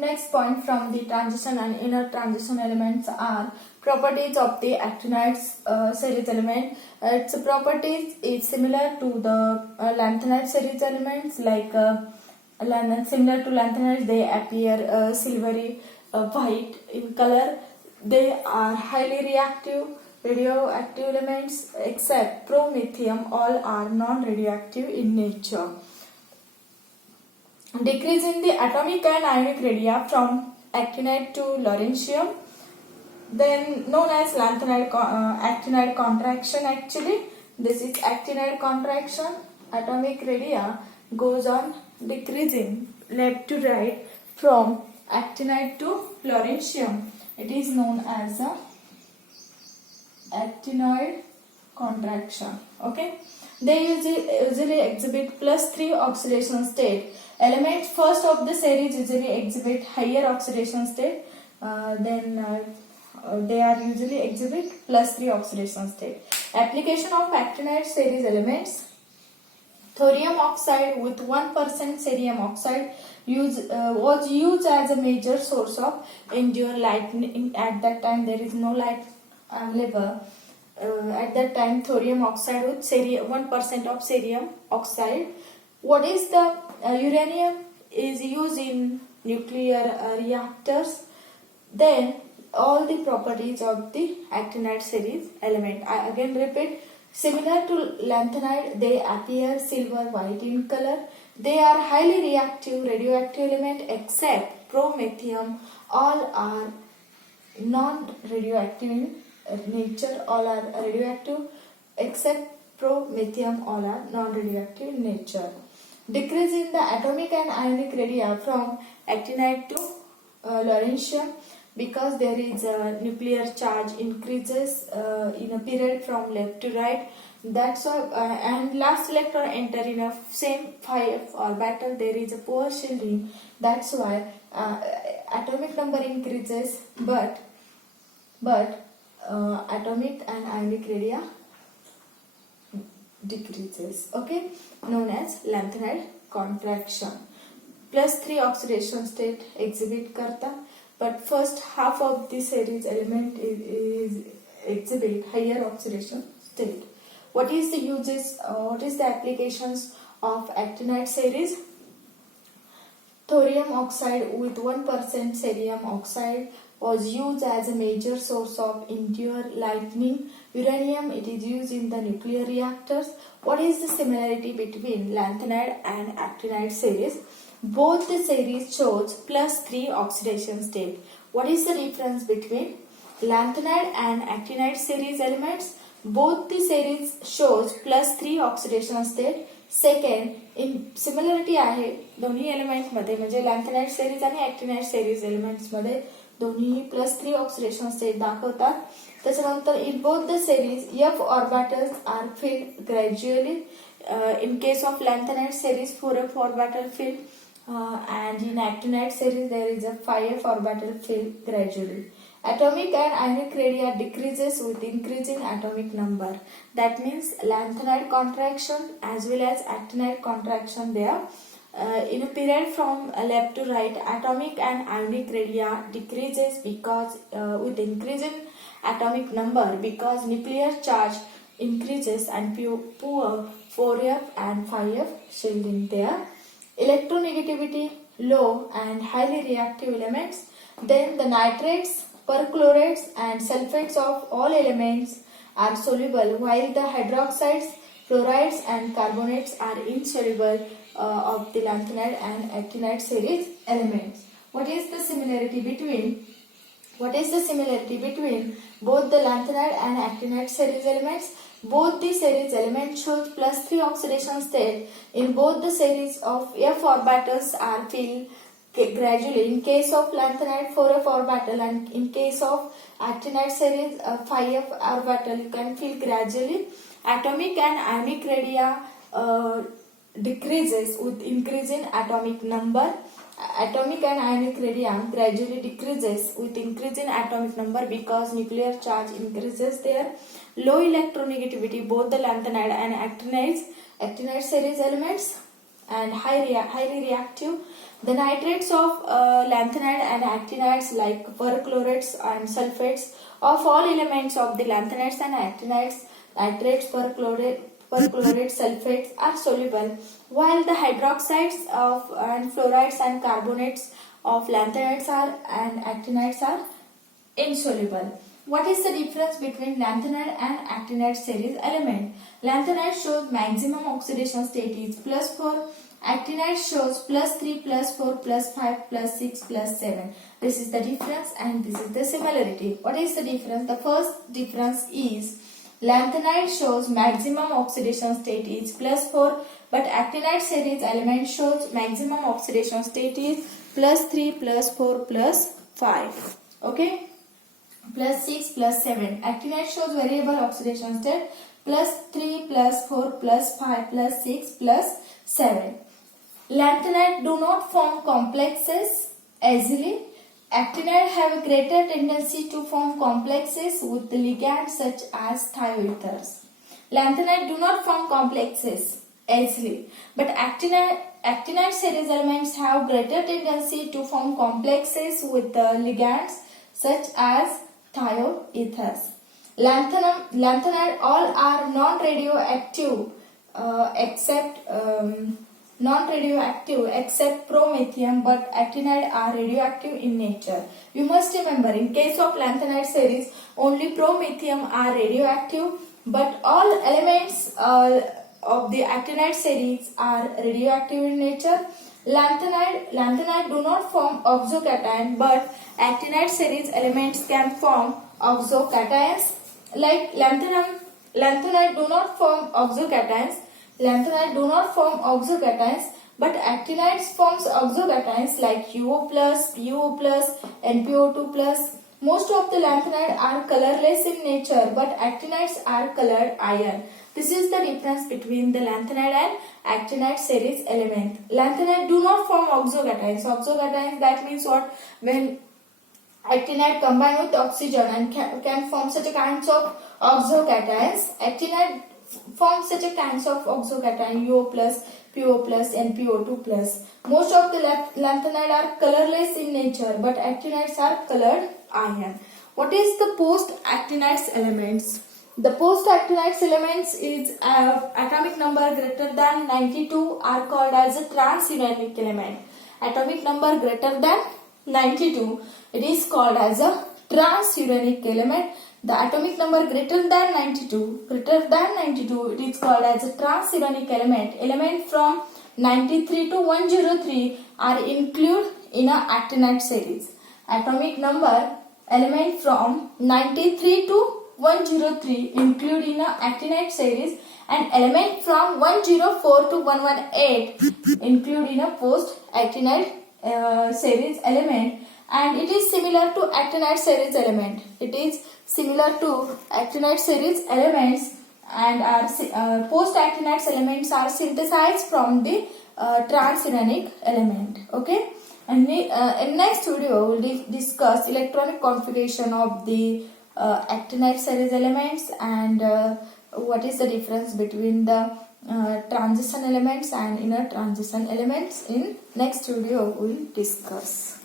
Next point from the transition and inner transition elements are properties of the actinoids series element. Its properties is similar to the lanthanide series elements. Similar to lanthanides, they appear silvery white in color. They are highly reactive radioactive elements except promethium. All are non-radioactive in nature. Decrease in the atomic and ionic radii from actinide to lawrencium, then known as actinide contraction. Actually, this is actinide contraction. Atomic radii goes on decreasing left to right from actinide to lawrencium. It is known as a actinoid contraction. Okay, they usually exhibit +3 oxidation state. Elements first of the series usually exhibit higher oxidation state. They are usually exhibit +3 oxidation state. Application of actinide series elements. Thorium oxide with 1% cerium oxide was used as a major source of endure lightning. At that time there is no light available. At that time thorium oxide with 1% of cerium oxide. What is the uranium is used in nuclear reactors. Then all the properties of the actinide series element. I again repeat, similar to lanthanide, they appear silver white in color. They are highly reactive radioactive element except promethium. All are non-radioactive in nature. All are radioactive except promethium. All are non-radioactive in nature. Decrease in the atomic and ionic radii from actinide to lawrencium, because there is a nuclear charge increases in a period from left to right. That's why and last electron enter in a same 5 orbital. There is a poor shielding. That's why atomic number increases, but atomic and ionic radii decreases. Okay, known as lanthanide contraction. +3 oxidation state exhibit karta, but first half of the series element is exhibit higher oxidation state. What is the uses? What is the applications of actinide series? Thorium oxide with 1% cerium oxide was used as a major source of endure lightning. Uranium, it is used in the nuclear reactors. What is the similarity between lanthanide and actinide series? Both the series shows +3 oxidation state. What is the difference between lanthanide and actinide series elements? Both the series shows +3 oxidation state. Second in similarity आहे दोन्ही elements मध्ये, म्हणजे लॅन्थनाइड series आणि ऍक्टिनाइड series elements मध्ये दोन्ही +3 oxidation state दाखवतात. त्याच्यानंतर in both the series f orbitals are filled gradually. In case of lanthanide series 4f orbital filled, and in actinide series there is a 5f orbital filled gradually. Atomic and ionic radii decreases with increasing atomic number. That means lanthanide contraction as well as actinide contraction there. In a period from left to right, atomic and ionic radii decreases because with increasing atomic number, because nuclear charge increases and poor 4f and 5f shielding there. Electronegativity low and highly reactive elements. Then the nitrates, perchlorates and sulfates of all elements are soluble, while the hydroxides, fluorides and carbonates are insoluble of the lanthanide and actinide series elements. What is the similarity between both the lanthanide and actinide series elements? Both the series elements shows +3 oxidation state. In both the series of f orbitals are filled gradually. In case of lanthanide 4f orbital, and in case of actinide series 5f orbital you can fill gradually. Atomic and ionic radii decreases with increasing atomic number. Atomic and ionic radii gradually decreases with increasing atomic number because nuclear charge increases there. Low electronegativity both the lanthanide and actinide series elements. and highly reactive. The nitrates of lanthanide and actinides like perchlorates and sulfates of all elements of the lanthanides and actinides, nitrates, perchlorate, sulfates are soluble, while the hydroxides of and fluorides and carbonates of lanthanides and actinides are insoluble. What is the difference between lanthanide and actinide series element? Lanthanide shows maximum oxidation state is +4. Actinide shows +3, +4, +5, +6, +7. This is the difference and this is the similarity. What is the difference? The first difference is lanthanide shows maximum oxidation state is +4, but actinide series element shows maximum oxidation state is +3, +4, +5. Okay? +6, +7. Actinide shows variable oxidation state +3, +4, +5, +6, +7. Lanthanide do not form complexes easily. Actinide have a greater tendency to form complexes with the ligands such as thioethers. Lanthanide do not form complexes easily, but actinide series elements have greater tendency to form complexes with the ligands such as thioethers. Lanthanide all are non-radioactive except promethium, but actinide are radioactive in nature. You must remember, in case of lanthanide series, only promethium are radioactive, but all elements of the actinide series are radioactive in nature. Lanthanide do not form oxocation, but actinide series elements can form oxocations. Like lanthanide do not form oxocations. Lanthanide do not form oxocations, but actinides forms oxocations like UO+, PO+, and PO2+. Most of the lanthanide are colorless in nature, but actinides are colored iron. This is the difference between the lanthanide and actinide series element. Lanthanide do not form oxocations. Oxocations, that means what? When actinide combine with oxygen and can form such a kinds of oxocations. Actinide form such a kinds of oxocation UO+, PO+, and PO2+. Most of the lanthanide are colorless in nature, but actinides are colored iron. What is the post-actinides elements? The post-actinides elements is atomic number greater than 92 are called as a transuranic element. Atomic number greater than 92, it is called as a transuranic element. The atomic number greater than 92, it is called as a transuranic element. Element from 93 to 103 are included in a actinide series. Atomic number element from 93 to 103 include in a actinide series, and element from 104 to 118 include in a post-actinide series element, and it is similar to actinide series element. It is similar to actinide series elements, and our post-actinides elements are synthesized from the transuranic element. Okay, and in next video we will discuss electronic configuration of the actinide series elements and what is the difference between the transition elements and inner transition elements. In next video we will discuss.